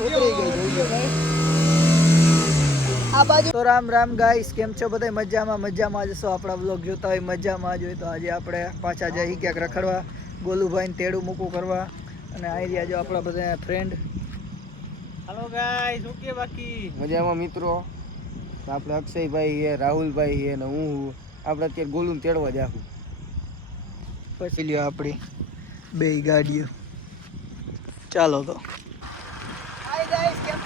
આ બાજુ તો રામ રામ ગાઈસ કેમ છો બધા મજામાં મજામાં જશો આપણા બ્લોગ જોતા હોય મજામાં જ હોય. તો આજે આપણે પાછા જઈ ક્યાંક રખડવા ગોલુભાઈને તેડું મૂકું કરવા. અને આવી રહ્યા જો આપણા બધા ફ્રેન્ડ હાલો ગાઈસ ઓકે બાકી? મજામાં મિત્રો. આપણે અક્ષયભાઈ છે રાહુલભાઈ છે ને હું. આપણે અત્યારે ગોલું તેડવા જાશું પછી લ્યો આપણી બે ગાડીઓ. ચાલો તો હાય ગાઈસ કેમ છો બધા મજામાં ને ગોલુભાઈના ઘરે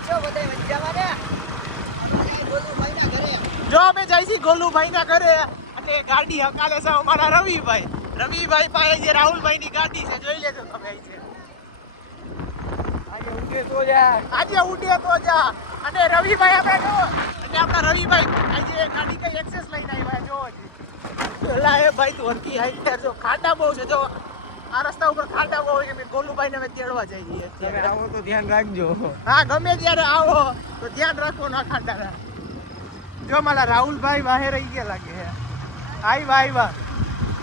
જો અમે જઈશી ગોલુભાઈ ના ઘરે. અને ગાડી હકાલે છે અમારા રવિભાઈ. રવિભાઈ પાસે જે રાહુલભાઈ ની ગાડી છે જોઈ લેજો તમે અહીં છે. આજે તો જા. આજે ઉડે તો જા. અને રવિભાઈ આપણે જો અને આપણા રવિભાઈ આજે ગાડી કઈ એક્સેસ લઈને આવ્યા જો પેલા એ ભાઈ તું હરકી હાઈ જો ખાડા બહુ છે જો. આ રસ્તા ઉપર ખાડા બહુ છે અમે ગોલુભાઈ ને અમે તેડવા જઈએ તમે આવો તો ધ્યાન રાખજો. હા ગમે ત્યારે આવો તો ધ્યાન રાખો ના ખાતા જો મારા રાહુલભાઈ વાહે રહી ગયા લાગે છે આઈ ભાઈ વાહ.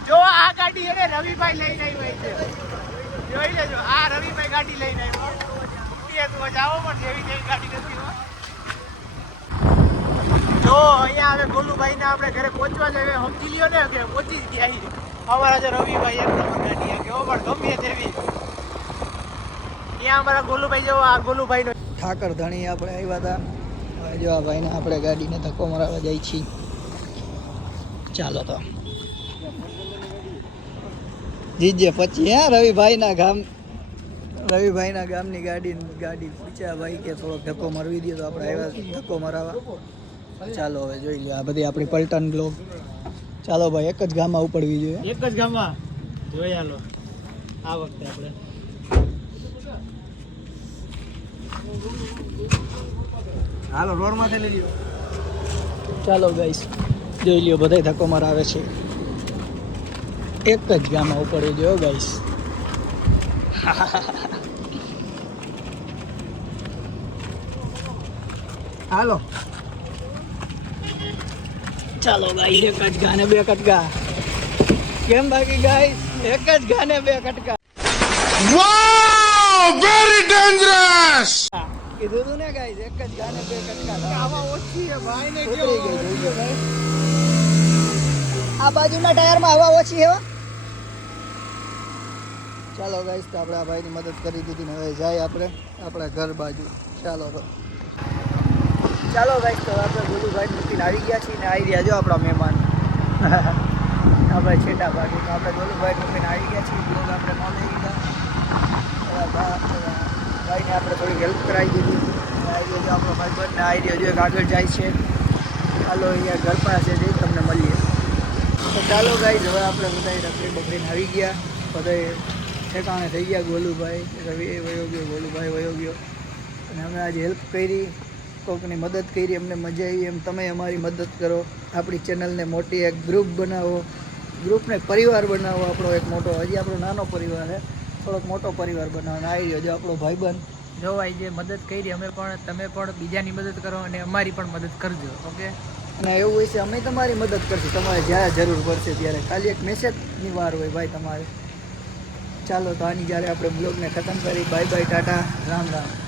જો આ ગાડી એને રવિભાઈ લઈને આવી છે. જોઈ લેજો આ રવિભાઈ ગાડી લઈને આવ્યો તો જાઓ પણ જેવી જેવી ગાડી નથી. જો અહીંયા હવે ગોલુભાઈ ને આપણે ઘરે પહોંચવા જઈએ સમજી લ્યો ને કે પહોંચી જ ગયા. અમારા જે રવિભાઈ એક નંબર ગાડી કેવો પણ ગમે તેવી. ત્યાં અમારા ગોલુભાઈ જેવો આ ગોલુભાઈ નો ઠાકર ધણી આપણે આવ્યા હતા. હવે જો આ ભાઈને આપણે ગાડીને ધક્કો મરાવવા જાય છીએ. ચાલો તો. જીજે પછી હા રવિભાઈના ગામ રવિભાઈના ગામની ગાડી ગાડી પૂછ્યા ભાઈ કે થોડોક ધક્કો મરવી દે તો આપણે આવ્યા ધક્કો મરાવવા ચાલો હવે જોઈ લો આ બધી આપણી પલટન બ્લોગ. ચાલો ભાઈ એક જ ગામમાં ઉપડવી જોઈએ. એક જ ગામમાં? જોઈ આલો. આ વખતે આપણે. હાલો રોડમાંથી લઈ લ્યો. ચાલો ગાઈસ જોઈ લ્યો બધાય ધક્કો મરાવે છે. એક જ ગામમાં ઉપડી ગયો ગાઈસ હાલો. ચાલો ગાઈસ એક જ ગાને બે કટકા. કેમ બાકી ગાઈસ એક જ ગાને બે કટકા. કીધું તું ને ગાઈસ એક જ ગાને બે કટકા આવા ઓછી છે ભાઈ ને જોઈ આ બાજુના ટાયરમાં હવા ઓછી છે ચાલો ગાઈસ તો આપણે આ ભાઈની મદદ કરી દીધી ને હવે જાય આપણે, આપણા ઘર બાજુ. ચાલો ચાલો ગાઈસ તો આપણે ગોલુભાઈ મૂકીને આવી ગયા છીએ ને આવી રહ્યા જો આપણા મહેમાન. આપણે છેટા બાજુ તો આપણે ગોલુભાઈ મૂકીને આવી ગયા છીએ. આપણે ન લઈ લીધા બધા ભા- બધા આપણે થોડી હેલ્પ કરાવી દીધી. રહ્યો જો આપણો ભાઈ આઈડિયો જો આગળ જાય છે. હાલો અહીંયા ઘર પાસે જઈ તમને મળીએ. તો ચાલો ગાઈ હવે આપણે બધા રખડી બકરીને આવી ગયા. બધા ઠેકાણે થઈ ગયા ગોલુભાઈ, રવિ વયો ગયો ગોલુભાઈ વયો ગયો અને અમે આજે હેલ્પ કરી કોઈકની મદદ કરી, અમને મજા આવી. એમ તમે અમારી મદદ કરો. આપણી ચેનલને મોટી એક ગ્રુપ બનાવો. ગ્રુપને પરિવાર બનાવો. આપણો એક મોટો, હજી આપણો નાનો પરિવાર છે થોડોક મોટો પરિવાર બનાવો. અને આવી રહ્યો જો આપણો ભાઈબંધ જો જે મદદ કરી, અમે પણ, તમે પણ બીજાની મદદ કરો અને અમારી પણ મદદ કરજો, ઓકે? અને એવું હોય છે, અમે તમારી મદદ કરશું. તમારે જ્યારે જરૂર પડશે ત્યારે. ખાલી એક મેસેજની વાર હોય ભાઈ તમારે. ચાલો તો આની જ્યારે આપણે બ્લોગને ખતમ કરી બાય બાય ટાટા, રામ રામ.